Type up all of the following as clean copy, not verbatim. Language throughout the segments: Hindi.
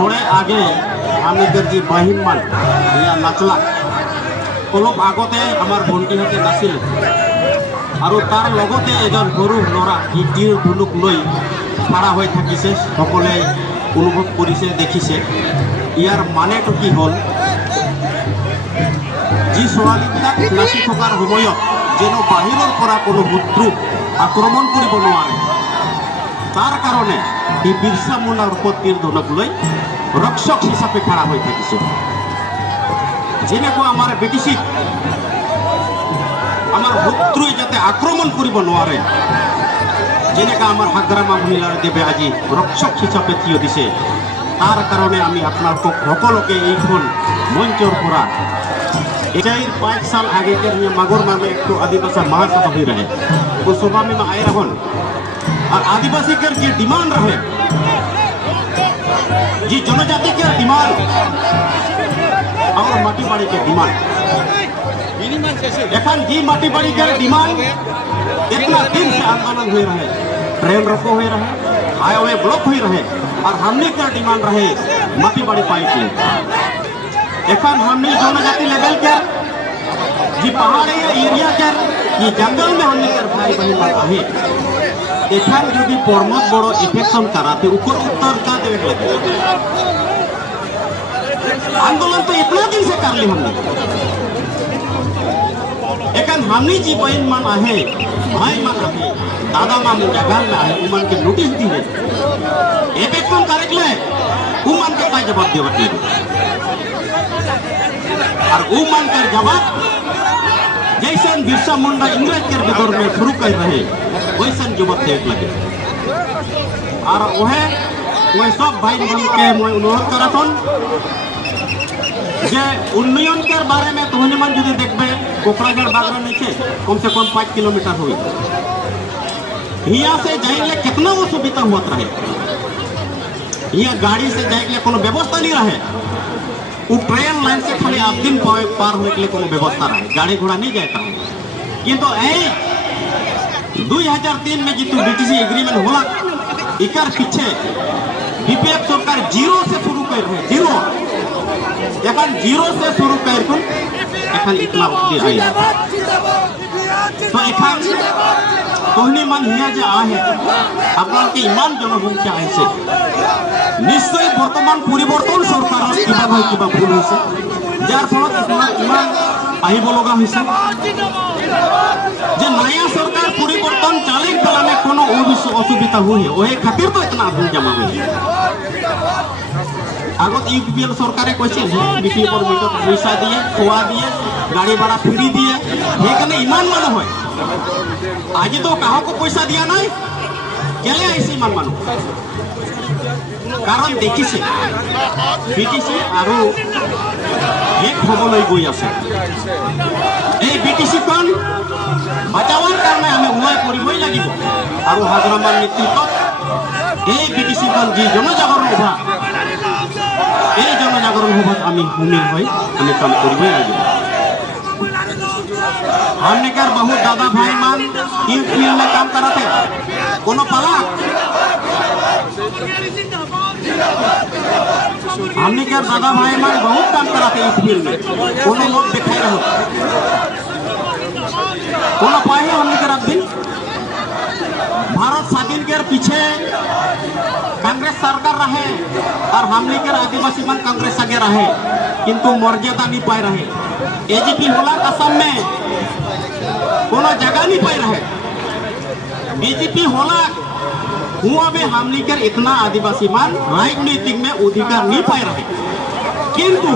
थोड़े आगे आमिकर जी बहिन मान या नाचला অলপ আগতে আমার ভণ্টি হাতে নাছিল আৰু তাৰ লগতে এজন সৰু ল'ৰা ইটিৰ ধুনুক লৈ খাৰা হৈ থাকিছে সকলে অনুভৱ কৰিছে দেখিছে ইয়াৰ মানেটো কি হ'ল যি ছোৱালীবিলাক নাচি থকাৰ সময়ত যেন বাহিৰৰ পৰা কোনো শত্ৰু আক্ৰমণ কৰিব নোৱাৰে তাৰ কাৰণে এই বিৰছা মুণ্ডাৰ ওপৰত তীৰ ধনুক লৈ ৰক্ষক হিচাপে খাৰা হৈ থাকিছে যেনেকৈ আমাৰ ব্ৰিটিছিক আমার শত্রুই যাতে আক্রমণ করিব নোৱাৰে যেনেকা আমার হাগ্রামা মহিলার দেবে আজি রক্ষক হিসাবে থিয় দিছে তার কারণে আমি আপনার সকলকে এইখন মঞ্চর পৰা এটাই 5 साल आगे के मागोर में एक तो आदिवासी महासभा हुई रहे उस सभा में आए रहन और आदिवासी के जो डिमांड रहे जी जनजाति के डिमांड और माटी बाड़ी के डिमांड এখন जी माटी बाड़ी के डिमांड इतना दिन से आंदोलन हुए रहे ट्रेन रोको हुए रहे हाईवे ब्लॉक हुए रहे और हमने क्या डिमांड रहे माटी बाड़ी पाई এখন हमने जनजाति लेवल के जी पहाड़ी एरिया के ये जंगल में हमने कर भाई बहन बात है এখন যদি परमत बड़ो इफेक्शन कराते ऊपर उत्तर का देवे लगे आंदोलन तो इतना दिन से कर ली हमने एकान हमने जी बहन मान आहे भाई मान आहे दादा मामू जगह में आहे उमन के नोटिस दी है इफेक्शन करेक्ले उमन के पाई जवाब देवत और उमन कर जवाब जैसे बिरसा मुंडा इंग्रज के दौर में शुरू कर रहे वैसन जवाब देख लगे और वह सब भाई बहन के मैं अनुरोध करतन जे उन्नयन के बारे में तुहने मन जो देखबे कोकराझाड़ बागरा नहीं कम से कम 5 किलोमीटर हुई यहाँ से जाए कितना वो सुविधा हुआ रहे यहाँ गाड़ी से जाए कोनो व्यवस्था नहीं रहे वो ट्रेन लाइन से खाली आप दिन पार होने के लिए कोनो व्यवस्था रहे गाड़ी घोड़ा नहीं जाता किंतु 2003 में जितु बीटीसी एग्रीमेंट होला इकर पीछे बीपीएफ सरकार जीरो से शुरू कर रहे जीरो এখন জিরো से शुरू कर এখন इतना आई तो এখন कहनी मन हिया जे आहे আপনার কি ইমান জনসংখ্যা আছে নিশ্চয় বর্তমান পরিবর্তন সরকারের কিবা হয় কিবা ভুল হইছে যার ফলত ইমান আহিব লগা হইছে যে নয়া সরকার পরিবর্তন চালিয়ে পেলানে কোনো অসুবিধা हुई ওহে খাতির তো इतना भूल जमा हुई আগত ইউপিএল সরকারে কইছে বিপি पर মিটার পয়সা দিয়ে খোয়া দিয়ে গাড়ি ভাড়া ফ্রি দিয়ে এখানে ইমান মান হয় আজ তো কাহকো পয়সা দিয়া নাই কেলে আইছে ইমান মান কারণ দেখিছে বিটিসি আৰু এক হবলৈ গৈ আছে এই বিটিসি কোন বাঁচাওয়ার কারণে আমি উলাই করিবই লাগিব আৰু হাজরামার নেতৃত্বত এই বিটিসি কোন জি জনজাগরণ সভা এই জনজাগরণ সভাত আমি ভূমির হই আমি কাম করবই লাগিব हमने कर बहुत दादा भाई मान यूपीएल में काम कराते कोनो पाला हमने कर दादा भाई मान बहुत काम कराते यूपीएल में कोनो लोग दिखाई रहो कोनो पाए हमने कर अब दिन भारत स्वाधीन के पीछे कांग्रेस सरकार रहे और हमने के आदिवासी मन कांग्रेस आगे रहे किंतु मर्यादा नहीं पाए रहे एजीपी होला असम में कोनो जगह नहीं पाए रहे बीजेपी होला हुआ में हमने के इतना आदिवासी मान राजनीतिक में अधिकार नहीं पाए रहे किंतु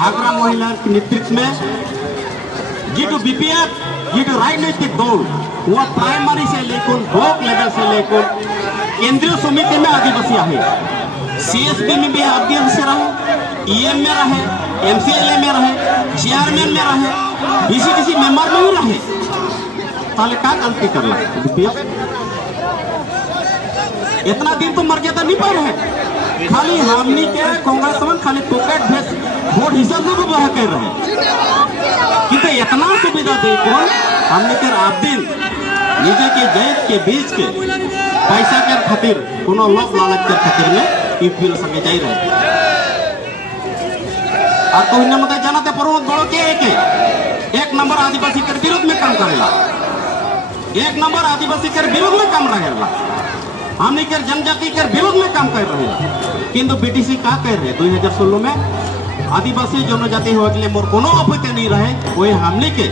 हागरा महिला के नेतृत्व में जी तो बीपीएफ जी तो राजनीतिक दल वह प्राइमरी से लेकर ब्लॉक लेवल से लेकर केंद्रीय समिति में आदिवासी है सीएसबी में भी आदिवासी रहे ईएम में रहे एमसीएलए में रहे चेयरमैन में रहे बीसीटीसी मेंबर में भी रहे ताले का गलती करला इतना दिन तो मर्यादा नहीं पाए रहे खाली हमनी के कांग्रेस में खाली पॉकेट भेज वोट हिसाब से व्यवहार कर रहे किंतु इतना सुविधा दे कौन हमने के आप दिन निजे के जैत के बीच के पैसा के खातिर कोनो लोक लालच के खातिर में यूपीएल संगे जाई रहे और तो इन्हें मत जानाते प्रमोद बड़ो के एक नंबर आदिवासी के विरोध में काम करेला, एक नंबर आदिवासी के विरोध में काम रहेला, हमने के जनजाति के विरोध में काम कर रहे हैं। किंतु बीटीसी का कर रहे 2016 में आदिवासी जनजाति होने के लिए मोर कोनो आपत्ति नहीं रहे, वही हमने के